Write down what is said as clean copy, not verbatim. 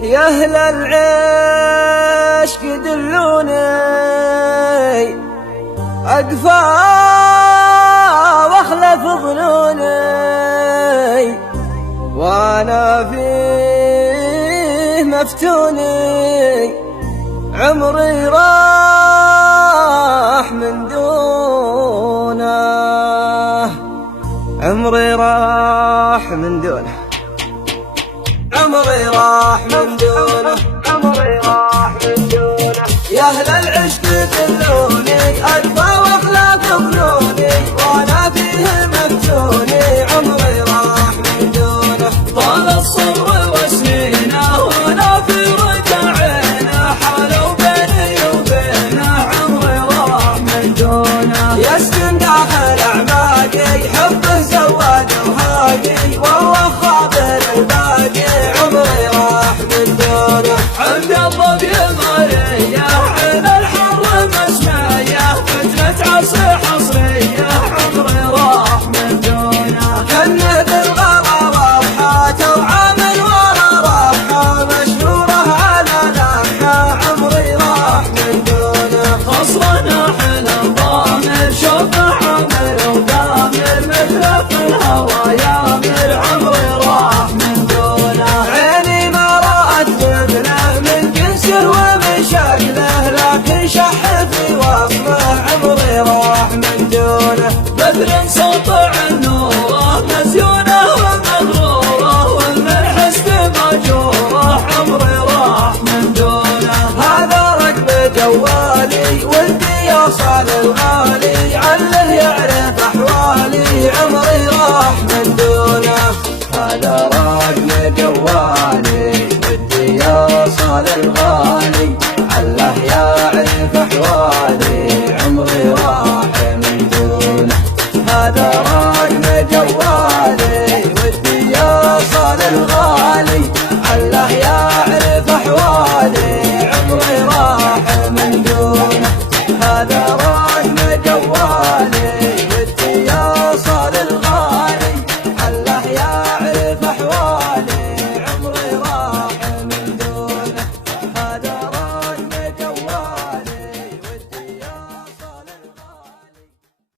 يا أهل العشق دلوني أقفى واخلف ظنوني وانا فيه مفتوني عمري راح من دونه عمري راح من دونه عمري راح من دونه عمري راح من دونه يا أهل العشق دلوني أدفى واخلاق ظنوني وانا فيه مفتوني عمري راح من دونه طال الصبر وسنينه وانا في رجعينه حالوا بيني وبينه عمري راح من دونه يسكن داخل أعماقي حبه زواد وهاقي والله خاطر الباقي عمري راح من دونه عند الضبي غرية عين الحر مسمية فتنة عصر حصرية عمري راح من دونه جنة الغلا ربحة وعامل ورا ربحة مشهورة على لمحة عمري راح من دونه خصرنا حل الضامر شوفه عامر ودامر مثله في الهوى يامر عمري راح من دونه عيني ما رأت مثله من جنسه ومن شكله لكن شح في وصفه عمري راح من دونه بدر سطع النوره مزيونه ومغروره والملح استماجوره عمري راح من دونه هذا رقم جوالي ودي يوصل الغالي عله يعرف أحوالي عمري راح من دونه هذا رقم جوالي ودي يوصل الغالي عله يعرف أحوالي عمري راح من دونه هذا رقم جوالي ودي يوصل الغالي عله يعرف أحوالي عمري راح من دونه هذا رقم جوالي ودي يوصل الغالي عله يعرف أحوالي